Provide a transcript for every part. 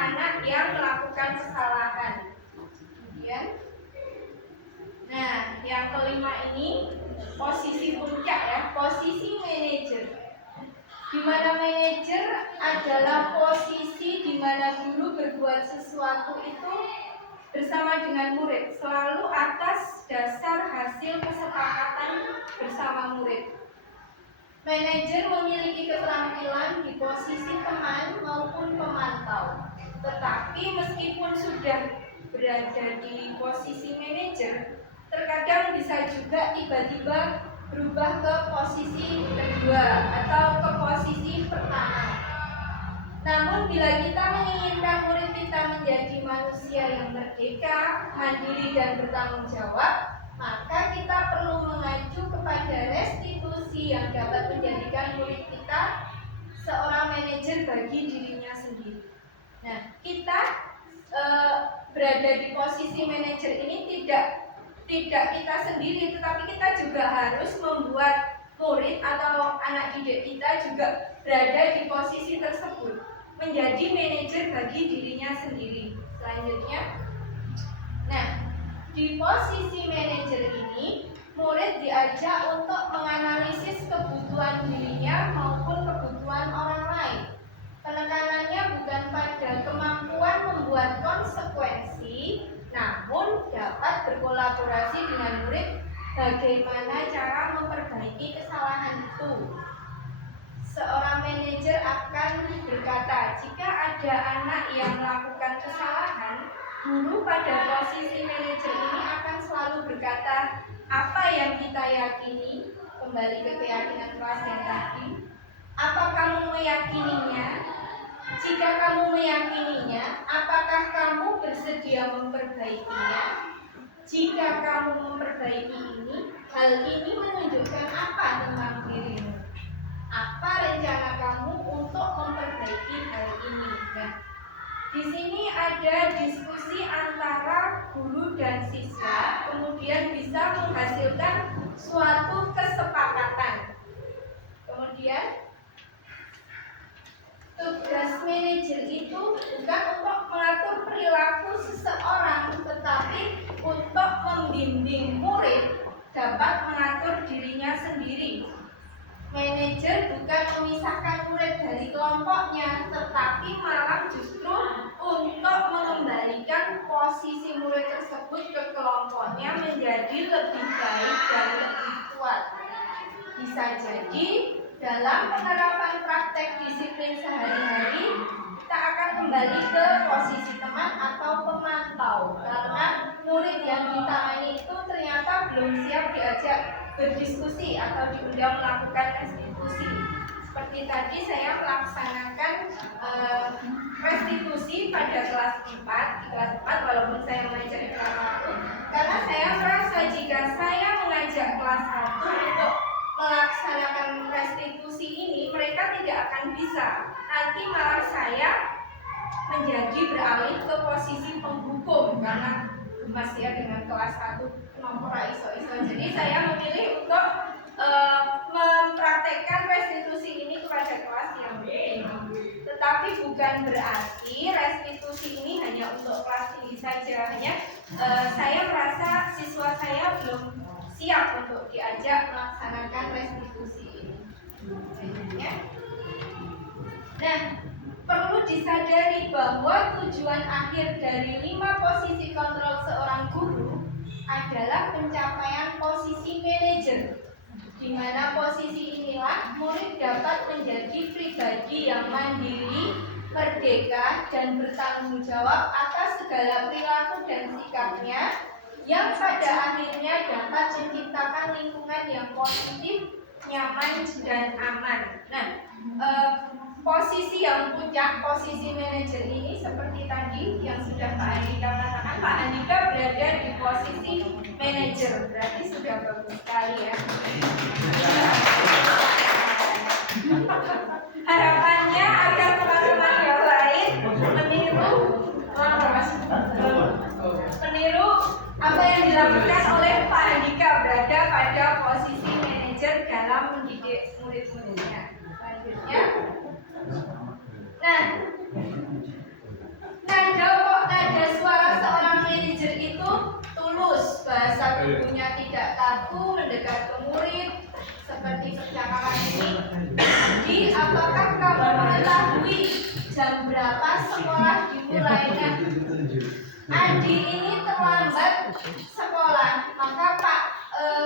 anak yang melakukan kesalahan. Kemudian, nah yang kelima ini posisi puncak ya, posisi manajer. Di mana manajer adalah posisi di mana guru berbuat sesuatu itu bersama dengan murid, selalu atas dasar hasil kesepakatan bersama murid. Manajer memiliki keterampilan di posisi teman maupun pemantau. Tetapi meskipun sudah berada di posisi manajer, terkadang bisa juga tiba-tiba berubah ke posisi kedua atau ke posisi pertama. Namun bila kita menginginkan murid kita menjadi manusia yang merdeka, mandiri dan bertanggung jawab, maka kita perlu mengacu kepada restitusi yang dapat menjadikan murid kita seorang manajer bagi dirinya sendiri. Nah, kita berada di posisi manajer ini tidak kita sendiri, tetapi kita juga harus membuat murid atau anak didik kita juga berada di posisi tersebut, menjadi manajer bagi dirinya sendiri. Selanjutnya, nah di posisi manajer ini, murid diajak untuk menganalisis kebutuhan dirinya maupun kebutuhan orang lain. Penekanannya bukan pada kemampuan membuat konsekuensi, namun dapat berkolaborasi dengan murid bagaimana cara memperbaiki kesalahan itu. Seorang manajer akan berkata, jika ada anak yang melakukan kesalahan, guru pada posisi manajer ini akan selalu berkata, apa yang kita yakini, kembali ke keyakinan kelas yang tadi, apa kamu meyakininya? Jika kamu meyakininya, apakah kamu bersedia memperbaikinya? Jika kamu memperbaiki ini, hal ini menunjukkan apa tentang dirimu? Apa rencana kamu untuk memperbaiki hal ini? Nah, di sini ada diskusi antara guru dan siswa, kemudian bisa menghasilkan suatu kesepakatan. Kemudian tugas manajer itu bukan untuk mengatur perilaku seseorang, tetapi untuk membimbing murid dapat mengatur dirinya sendiri. Manajer bukan memisahkan murid dari kelompoknya, tetapi malah justru untuk mengembalikan posisi murid tersebut ke kelompoknya menjadi lebih baik dan lebih kuat. Bisa jadi dalam penerapan praktek disiplin sehari-hari, kita akan kembali ke posisi teman atau pemantau, karena murid yang ditangani itu ternyata belum siap diajak berdiskusi atau diundang melakukan restitusi. Seperti tadi saya melaksanakan restitusi pada kelas 4, di kelas 4 walaupun saya mengajar di kelas 1, karena saya merasa jika saya mengajak kelas 1 untuk melaksanakan restitusi ini, mereka tidak akan bisa. Nanti malah saya menjadi beralih ke posisi penghukum karena gemas ya dengan kelas 1 nomor iso-iso. Jadi saya memilih untuk mempraktekkan restitusi ini kepada kelas yang tinggi. Tetapi bukan berarti restitusi ini hanya untuk kelas tinggi saja. Hanya saya merasa siswa saya belum siap untuk diajak melaksanakan restitusi ini. Nah, perlu disadari bahwa tujuan akhir dari 5 posisi kontrol seorang guru adalah pencapaian posisi manajer, di mana posisi inilah murid dapat menjadi pribadi yang mandiri, merdeka, dan bertanggung jawab atas segala perilaku dan sikapnya, yang pada akhirnya dapat menciptakan lingkungan yang positif, nyaman, dan aman. Nah, posisi yang puncak, posisi manajer ini seperti tadi yang sudah Pak Andika katakan, Pak Andika berada di posisi manajer, berarti sudah bagus sekali ya. Harapannya agar teman-teman yang lain meniru apa yang dilakukan oleh Pak Andika, berada pada posisi manajer dalam mendidik murid-muridnya. Selanjutnya, nah, gurunya tidak kaku mendekat ke murid seperti percakapan ini. Jadi apakah kamu mengetahui jam berapa sekolah dimulainya? Adi ini terlambat sekolah, maka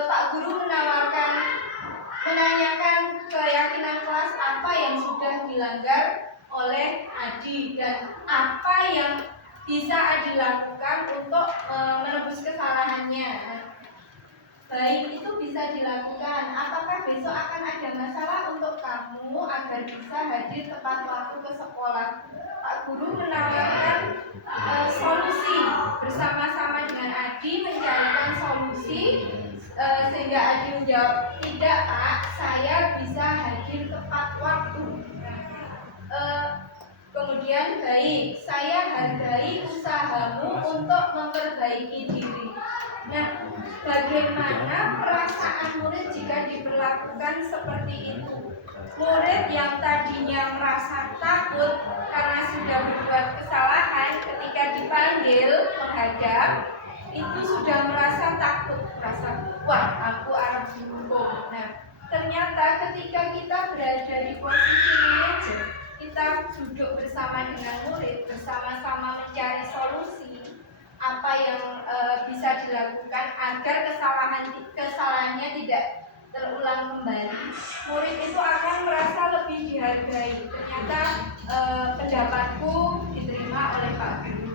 Pak Guru menanyakan keyakinan kelas apa yang sudah dilanggar oleh Adi dan apa yang bisa Adi lakukan untuk menebus kesalahannya. Baik, itu bisa dilakukan. Apakah besok akan ada masalah untuk kamu agar bisa hadir tepat waktu ke sekolah? Pak Guru menawarkan solusi bersama-sama dengan Adi mencarikan solusi sehingga Adi menjawab, tidak Pak, saya bisa hadir tepat waktu. Kemudian baik, saya hargai usahamu untuk memperbaiki diri. Nah, bagaimana perasaan murid jika diperlakukan seperti itu? Murid yang tadinya merasa takut karena sudah berbuat kesalahan ketika dipanggil menghadap, itu sudah merasa takut, merasa wah aku harus dihukum. Nah, ternyata ketika kita berada di posisi manajer, kita duduk bersama dengan murid, bersama-sama mencari solusi apa yang bisa dilakukan agar kesalahannya tidak terulang kembali. Murid itu akan merasa lebih dihargai. Ternyata pendapatku diterima oleh Pak Guru.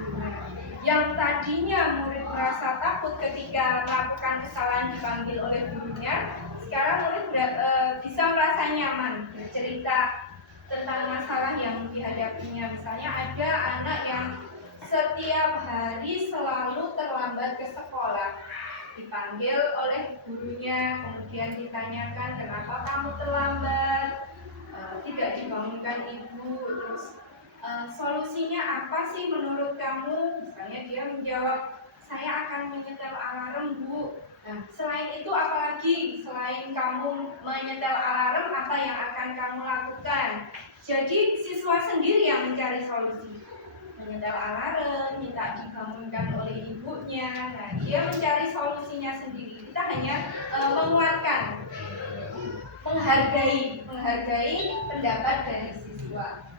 Yang tadinya murid merasa takut ketika melakukan kesalahan dipanggil oleh gurunya, sekarang murid bisa merasa nyaman bercerita tentang masalah yang dihadapinya. Misalnya ada anak yang setiap hari selalu terlambat ke sekolah, dipanggil oleh gurunya, kemudian ditanyakan kenapa kamu terlambat, tidak dibangunkan ibu, terus solusinya apa sih menurut kamu? Misalnya dia menjawab, saya akan menyetel alarm bu. Nah, selain itu apalagi? Selain kamu menyetel alarm, apa yang akan kamu lakukan? Jadi siswa sendiri yang mencari solusi. Menyetel alarm, minta dibangunkan oleh ibunya. Nah, dia mencari solusinya sendiri. Kita hanya menguatkan, menghargai pendapat dari siswa.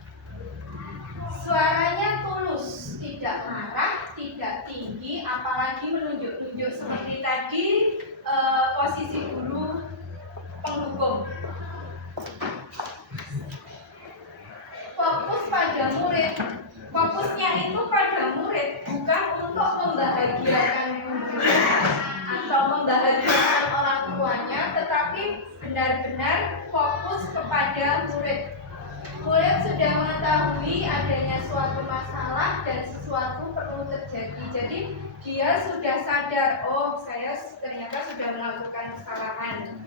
Suaranya tulus, tidak marah, tidak tinggi, apalagi menunjuk-nunjuk seperti tadi posisi guru penghukum. Fokus pada murid. Fokusnya itu pada murid, bukan untuk membahagiakan guru atau membahagiakan orang tuanya, tetapi benar-benar fokus kepada murid. Murid sudah mengetahui adanya suatu masalah dan sesuatu perlu terjadi. Jadi dia sudah sadar, oh saya ternyata sudah melakukan kesalahan.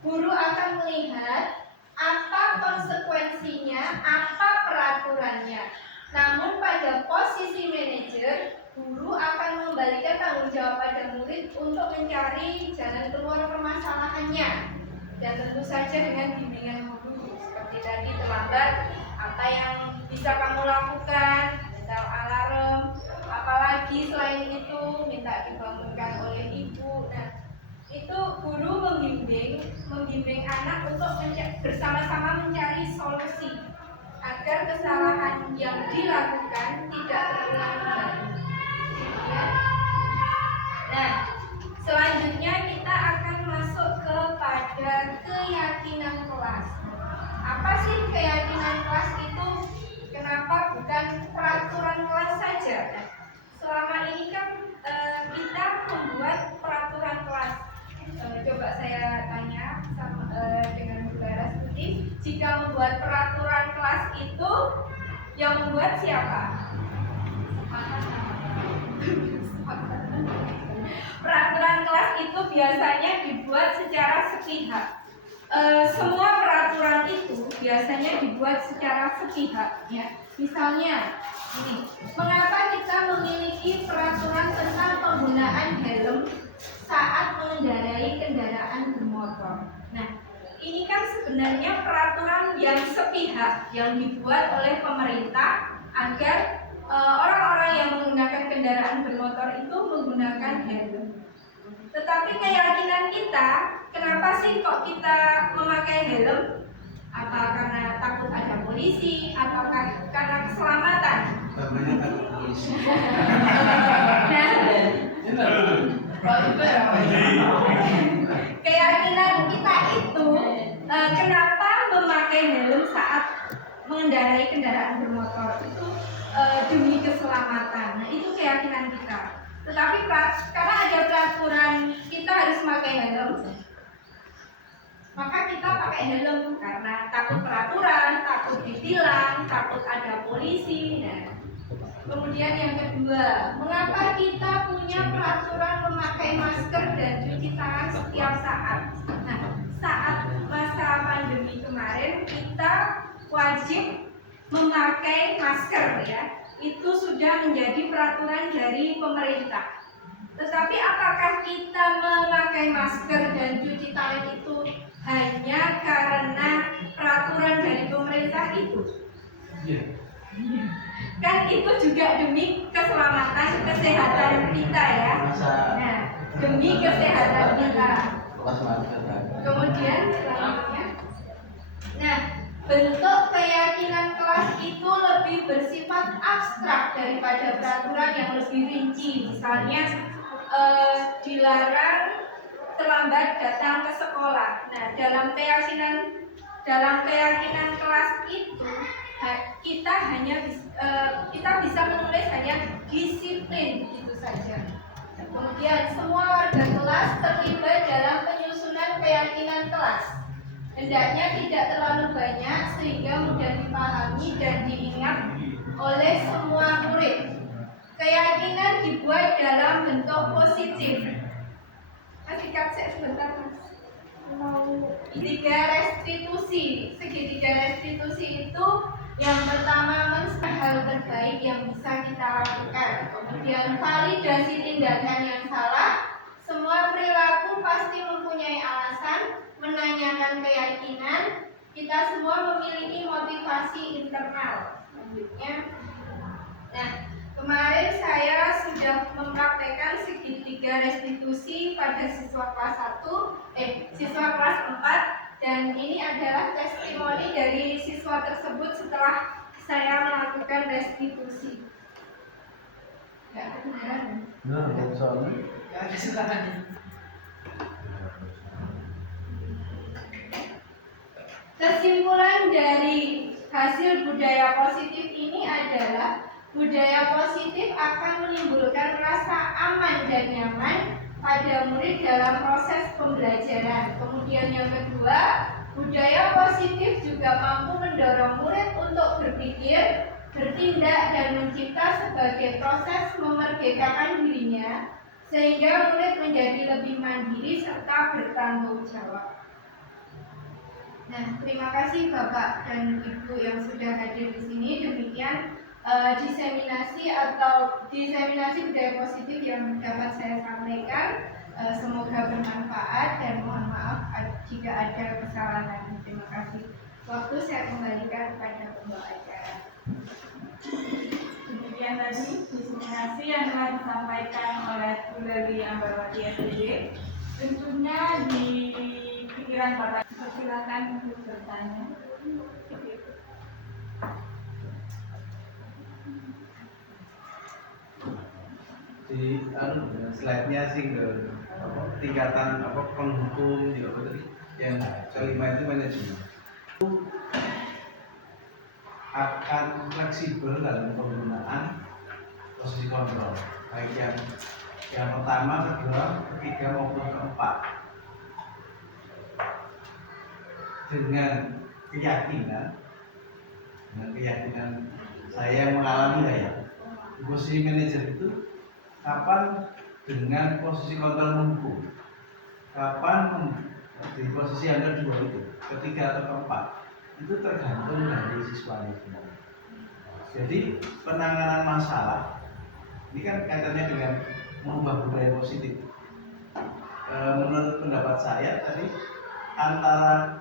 Guru akan melihat apa konsekuensinya, apa peraturannya. Namun pada posisi manajer, guru akan memberikan tanggung jawab pada murid untuk mencari jalan keluar permasalahannya. Dan tentu saja dengan bimbingan guru. Seperti tadi terlambat, apa yang bisa kamu lakukan? Setel alarm, apalagi selain itu minta dibangunkan oleh ibu. Nah, itu guru membimbing anak untuk bersama-sama mencari solusi agar kesalahan yang dilakukan tidak terulang kembali. Nah, selanjutnya kita akan masuk kepada keyakinan kelas. Apa sih keyakinan kelas itu? Kenapa bukan peraturan kelas saja? Nah, selama ini kan kita membuat peraturan kelas. Coba saya tanya dengan Bu Laras Putih, jika membuat peraturan kelas itu yang membuat siapa? Peraturan kelas itu biasanya dibuat secara sepihak. Semua peraturan itu biasanya dibuat secara sepihak, ya. Misalnya, ini, mengapa kita memiliki peraturan tentang penggunaan helm saat mengendarai kendaraan bermotor? Nah, ini kan sebenarnya peraturan yang sepihak yang dibuat oleh pemerintah agar orang-orang yang menggunakan kendaraan bermotor itu menggunakan helm. Tetapi keyakinan kita, kenapa sih kok kita memakai helm? Apa karena takut ada polisi? Apakah karena keselamatan? Namanya takut polisi. Keyakinan kita itu kenapa memakai helm saat mengendarai kendaraan bermotor itu demi keselamatan. Nah, itu keyakinan kita. Tetapi karena ada peraturan kita harus memakai helm, maka kita pakai helm karena takut peraturan, takut ditilang, takut ada polisi. Nah, kemudian yang kedua, mengapa kita punya peraturan memakai masker dan cuci tangan setiap saat? Nah, saat masa pandemi kemarin kita wajib memakai masker ya. Itu sudah menjadi peraturan dari pemerintah. Tetapi apakah kita memakai masker dan cuci tangan itu hanya karena peraturan dari pemerintah itu? Iya. Kan itu juga demi keselamatan kesehatan kita ya. Nah, demi kesehatan kita. Kemudian selanjutnya, nah, bentuk keyakinan kelas itu lebih bersifat abstrak daripada peraturan yang lebih rinci. Misalnya dilarang terlambat datang ke sekolah. Nah, dalam keyakinan kelas itu kita bisa menulis hanya disiplin gitu saja. Kemudian semua warga kelas terlibat dalam penyusunan keyakinan kelas. Hendaknya tidak terlalu banyak sehingga mudah dipahami dan diingat oleh semua murid. Keyakinan dibuat dalam bentuk positif. Mas ikat saya sebentar mas. Mau segitiga restitusi itu yang pertama hal terbaik yang bisa kita lakukan. Kemudian validasi tindakan yang salah. Semua perilaku pasti mempunyai alasan. Menanyakan keyakinan, kita semua memiliki motivasi internal. Selanjutnya, nah, kemarin saya sudah mempraktekkan segitiga restitusi pada siswa kelas 1, siswa kelas 4, dan ini adalah testimoni dari siswa tersebut setelah saya melakukan restitusi. Enggak kedengaran? Enggak ada silakan. Kesimpulan dari hasil budaya positif ini adalah budaya positif akan menimbulkan rasa aman dan nyaman pada murid dalam proses pembelajaran. Kemudian yang kedua, budaya positif juga mampu mendorong murid untuk berpikir, bertindak dan mencipta sebagai proses memerdekakan dirinya sehingga murid menjadi lebih mandiri serta bertanggung jawab. Nah, terima kasih Bapak dan Ibu yang sudah hadir di sini. Demikian diseminasi budaya positif yang dapat saya sampaikan. Semoga bermanfaat dan mohon maaf jika ada kesalahan. Terima kasih. Waktu saya kembalikan kepada pembawa acara. Demikian tadi diseminasi yang telah disampaikan oleh Bu Leli Ambarwati SPG. Tentunya di pikiran Bapak, silakan untuk bertanya. Di slide-nya sih ke tingkatan penghukum di tadi yang kelima itu manajemen akan fleksibel dalam penggunaan posisi kontrol, baik yang pertama, kedua, ketiga maupun keempat, dengan keyakinan saya yang mengalami ya, posisi manajer itu kapan dengan posisi kontrol menghukum, kapan di posisi yang kedua itu, ketiga atau keempat, itu tergantung dari siswanya sendiri. Jadi penanganan masalah ini kan kaitannya dengan mengubah budaya positif. Menurut pendapat saya tadi, antara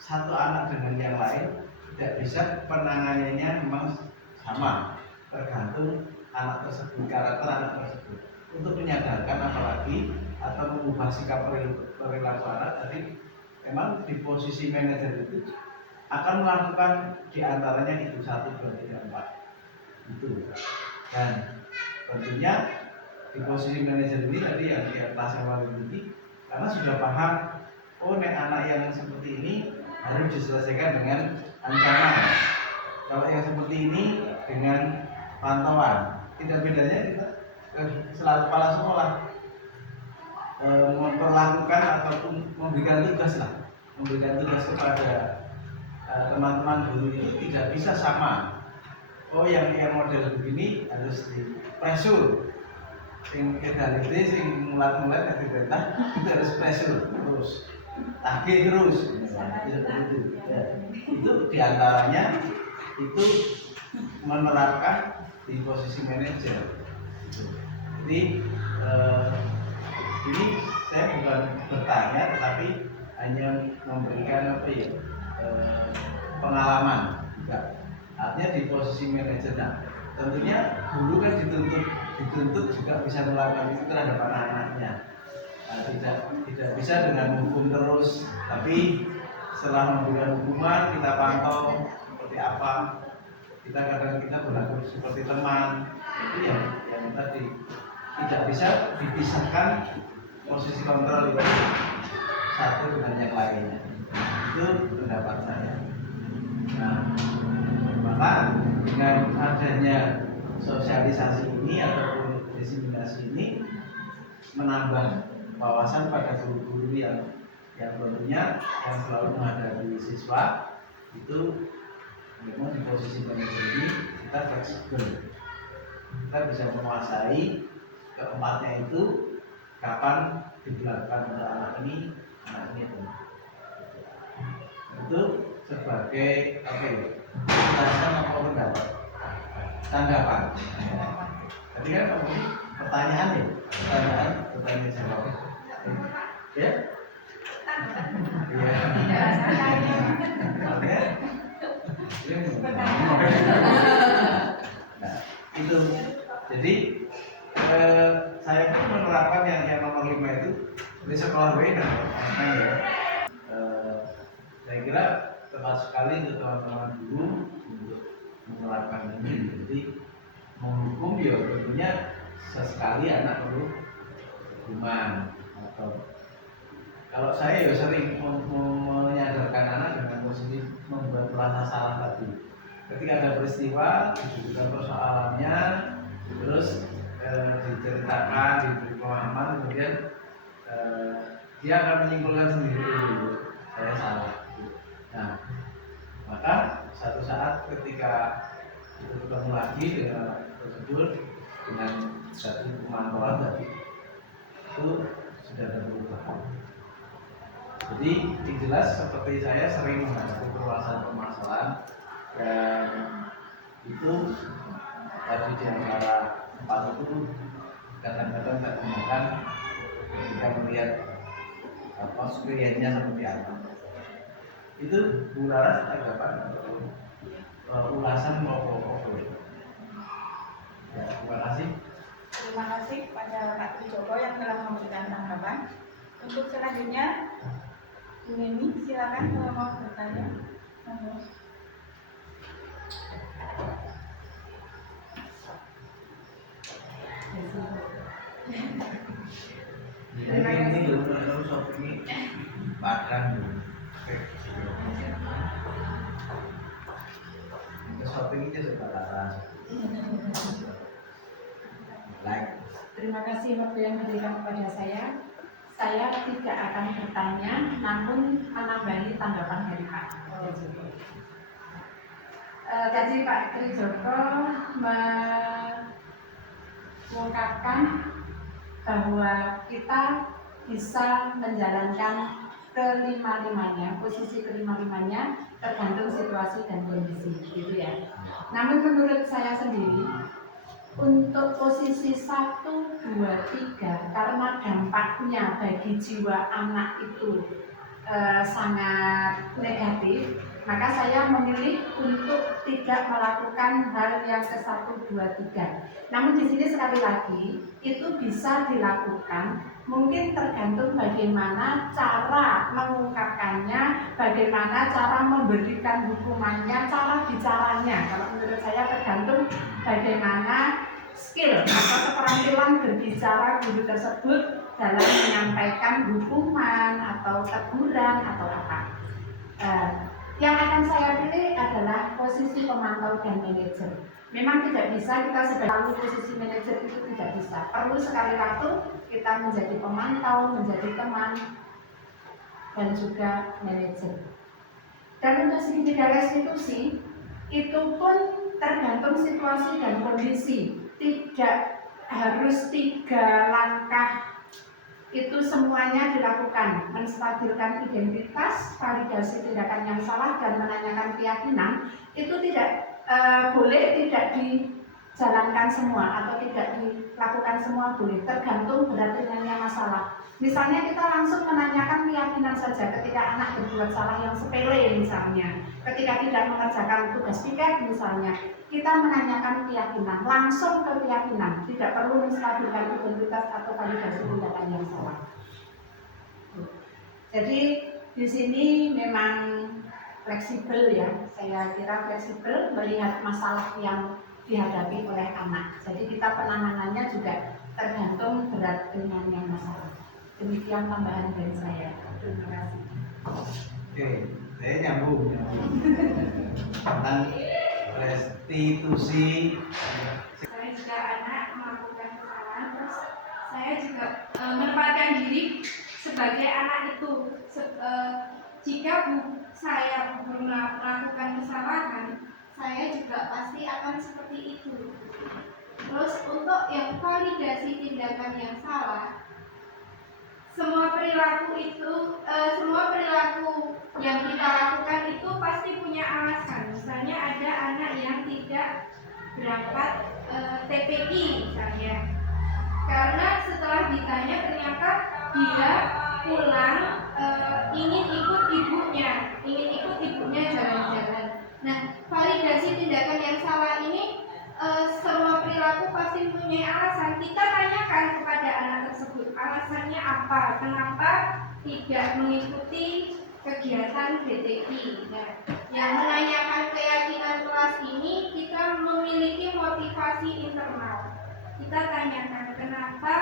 satu anak dengan yang lain tidak bisa penanganannya memang sama, tergantung anak tersebut, karakter anak tersebut. Untuk menyadarkan apalagi atau mengubah sikap perilaku anak. Jadi memang di posisi manajer itu akan melakukan diantaranya itu 1, 2, 3, 4 itu. Dan tentunya di posisi manajer ini tadi yang kelas yang paling tinggi, karena sudah paham, oh nek anak yang seperti ini harus diselesaikan dengan ancaman, kalau yang seperti ini dengan pantauan. Tidak bedanya kita selalu kepala sekolah memperlakukan ataupun memberikan tugas kepada teman-teman guru itu tidak bisa sama. Oh yang model begini harus di pressure, yang kita lihat sing mulat-mulat yang diperintah itu harus pressure terus, tagih terus, itu diantaranya itu menerapkan di posisi manajer. Jadi ini saya bukan bertanya tetapi hanya memberikan pengalaman. Artinya di posisi manajer, nah, tentunya guru kan dituntut juga bisa melakukan itu terhadap anak-anaknya. Nah, tidak bisa dengan hukum terus, tapi setelah memberikan hukuman kita pantau seperti apa. Kadang kita berlaku seperti teman. Itu yang tadi tidak bisa dipisahkan posisi kontrol itu satu dengan yang lainnya. Itu pendapat saya. Nah, maka dengan adanya sosialisasi ini ataupun diseminasi ini menambah wawasan pada guru-guru yang tentunya yang selalu menghadapi siswa itu. Memang di posisi manajer ini kita fleksibel, kita bisa menguasai keempatnya itu kapan diberlakukan untuk anak ini itu sebagai alasan atau pendapat tanggapan. Tadi kan kamu ini pertanyaan jawab ya. Nah, itu jadi saya pun menerapkan yang nomor 5 itu di sekolah W dan ya. Saya kira tepat sekali untuk teman-teman guru untuk menerapkan ini. Jadi menghukum ya tentunya sesekali anak perlu hukuman, atau kalau saya ya sering menyadarkan anak dengan posisi membuat merasa salah tadi. Ketika ada peristiwa, dibutuhkan persoalannya, terus diceritakan, diberi pemahaman, kemudian dia akan menyimpulkan sendiri, saya salah. Nah, maka satu saat ketika itu ketemu lagi dengan anak tersebut dengan satu pemantauan tadi, itu sudah berubah. Jadi yang jelas seperti saya sering menghadapi permasalahan dan itu tadi di antara 4 itu kadang-kadang saya gunakan ketika melihat kliennya seperti apa. Itu Bu Laras tanggapan atau ulasan pokok-pokok. Ya, terima kasih. Terima kasih pada Pak Trijoko yang telah memberikan tanggapan. Untuk selanjutnya Bu Neni, silakan kalau mau bertanya. Terima kasih. Ini shopping Padang. Shopping itu sebatas. Terima kasih waktu yang diberikan kepada saya. Saya tidak akan bertanya, namun menambahi tanggapan dari Pak Trijoko. Tadi Pak Trijoko mengungkapkan bahwa kita bisa menjalankan kelima-limanya, posisi kelima-limanya tergantung situasi dan kondisi, gitu ya. Namun menurut saya sendiri, untuk posisi 1, 2, 3 karena dampaknya bagi jiwa anak itu sangat negatif, Maka saya memilih untuk tidak melakukan hal yang ke 1, 2, 3. Namun di sini sekali lagi itu bisa dilakukan, mungkin tergantung bagaimana cara mengungkapkannya, bagaimana cara memberikan hukumannya, cara bicaranya. Kalau menurut saya tergantung bagaimana skill atau keterampilan berbicara guru tersebut dalam menyampaikan hukuman atau teguran atau apa. Yang akan saya pilih adalah posisi pemantau dan manajer. Memang tidak bisa kita sebagai posisi manajer itu tidak bisa. Perlu sekali waktu kita menjadi pemantau, menjadi teman, dan juga manajer. Dan untuk segitiga restitusi itu pun tergantung situasi dan kondisi. Tidak harus 3 langkah itu semuanya dilakukan, menstabilkan identitas, validasi tindakan yang salah, dan menanyakan keyakinan. Itu tidak boleh tidak dijalankan semua atau tidak dilakukan semua, boleh, tergantung berat ringannya masalah. Misalnya kita langsung menanyakan keyakinan saja ketika anak berbuat salah yang sepele misalnya, ketika tidak mengerjakan tugas piket misalnya, kita menanyakan keyakinan, langsung ke keyakinan, tidak perlu menstabilkan identitas atau validasi tindakan yang salah. Jadi di sini memang fleksibel ya, saya kira fleksibel melihat masalah yang dihadapi oleh anak. Jadi kita penanganannya juga tergantung berat ringannya masalah. Demikian tambahan dari saya. Terima kasih. Oke, saya nyambung tentang restitusi. Saya juga anak melakukan kesalahan, terus saya juga menempatkan diri sebagai anak itu. Jika saya melakukan kesalahan, saya juga pasti akan seperti itu. Terus untuk yang validasi tindakan yang salah, semua perilaku yang kita lakukan itu pasti punya alasan. Misalnya ada anak yang tidak berangkat TPI misalnya, karena setelah ditanya ternyata dia pulang ingin ikut ibunya jalan-jalan. Nah, validasi tindakan yang salah ini semua perilaku pasti punya alasan. Kita tanyakan kepada anak tersebut alasannya apa, kenapa tidak mengikuti kegiatan BTI. Nah, yang menanyakan keyakinan kelas ini kita memiliki motivasi internal. Kita tanyakan kenapa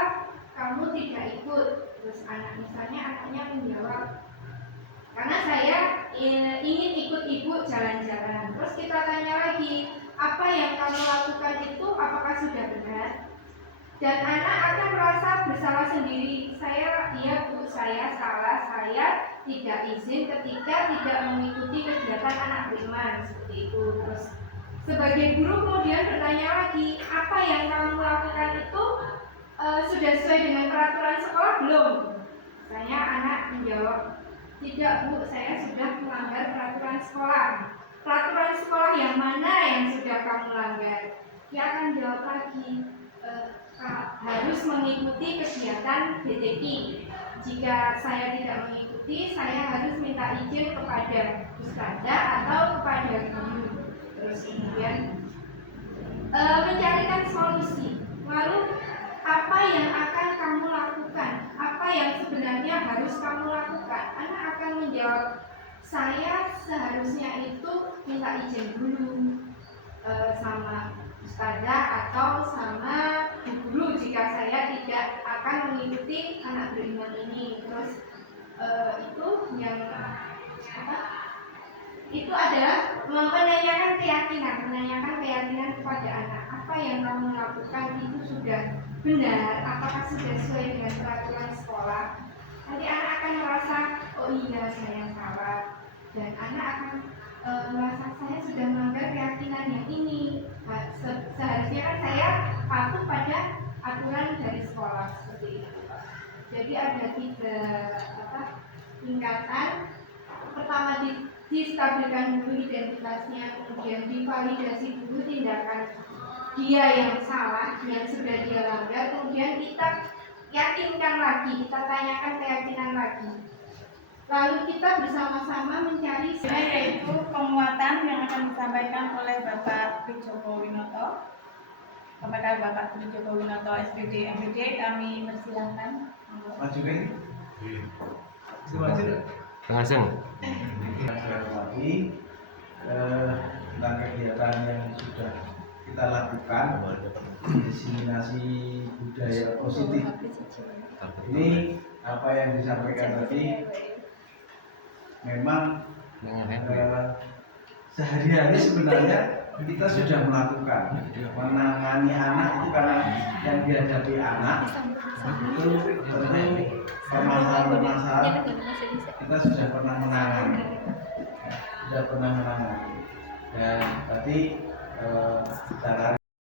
kamu tidak ikut. Terus anaknya menjawab, karena saya ingin ikut ibu jalan-jalan. Terus kita tanya lagi, apa yang kamu lakukan itu apakah sudah benar? Dan anak akan merasa bersalah sendiri. Iya bu, saya salah, saya tidak izin ketika tidak mengikuti kegiatan anak beriman seperti itu. Terus sebagai guru kemudian bertanya lagi, apa yang kamu lakukan itu sudah sesuai dengan peraturan sekolah belum? Saya anak menjawab, tidak bu, saya sudah melanggar peraturan sekolah. Peraturan sekolah yang mana yang sudah kamu langgar? Dia akan jawab lagi, harus mengikuti kegiatan BTI. Jika saya tidak mengikuti, saya harus minta izin kepada ustadzah atau kepada guru. Terus kemudian mencarikan solusi. Lalu apa yang akan kamu lakukan? Apa yang sebenarnya harus kamu lakukan? Anak akan menjawab, saya seharusnya itu minta izin dulu sama ustazah atau sama guru jika saya tidak akan mengikuti anak beriman ini. Terus itu yang itu adalah menanyakan keyakinan kepada anak. Apa yang kamu lakukan itu sudah benar, apakah sudah sesuai dengan peraturan sekolah? Nanti anak akan merasa, oh iya saya salah, dan anak akan merasa saya sudah melanggar keyakinan yang ini. Seharusnya kan saya patuh pada aturan dari sekolah seperti itu. Jadi ada 3 tingkatan. Pertama distabilkan dulu identitasnya, kemudian divalidasi dulu tindakan dia yang salah, yang sudah dia langgar, kemudian kita yakinkan lagi, kita tanyakan keyakinan lagi. Lalu kita bersama-sama mencari Yaitu penguatan yang akan disampaikan oleh Bapak Tri Joko Winoto. Kepada Bapak Tri Joko Winoto SPD MPD kami persilahkan. Maju kan? Itu maju. Langsung. Saya hormati tentang kegiatan yang sudah kita lakukan, diseminasi budaya positif. Ini apa yang disampaikan tadi memang sehari-hari sebenarnya kita sudah melakukan menangani anak itu karena yang dihadapi anak itu tentu permasalahan-permasalahan kita sudah pernah menangani, dan tadi cara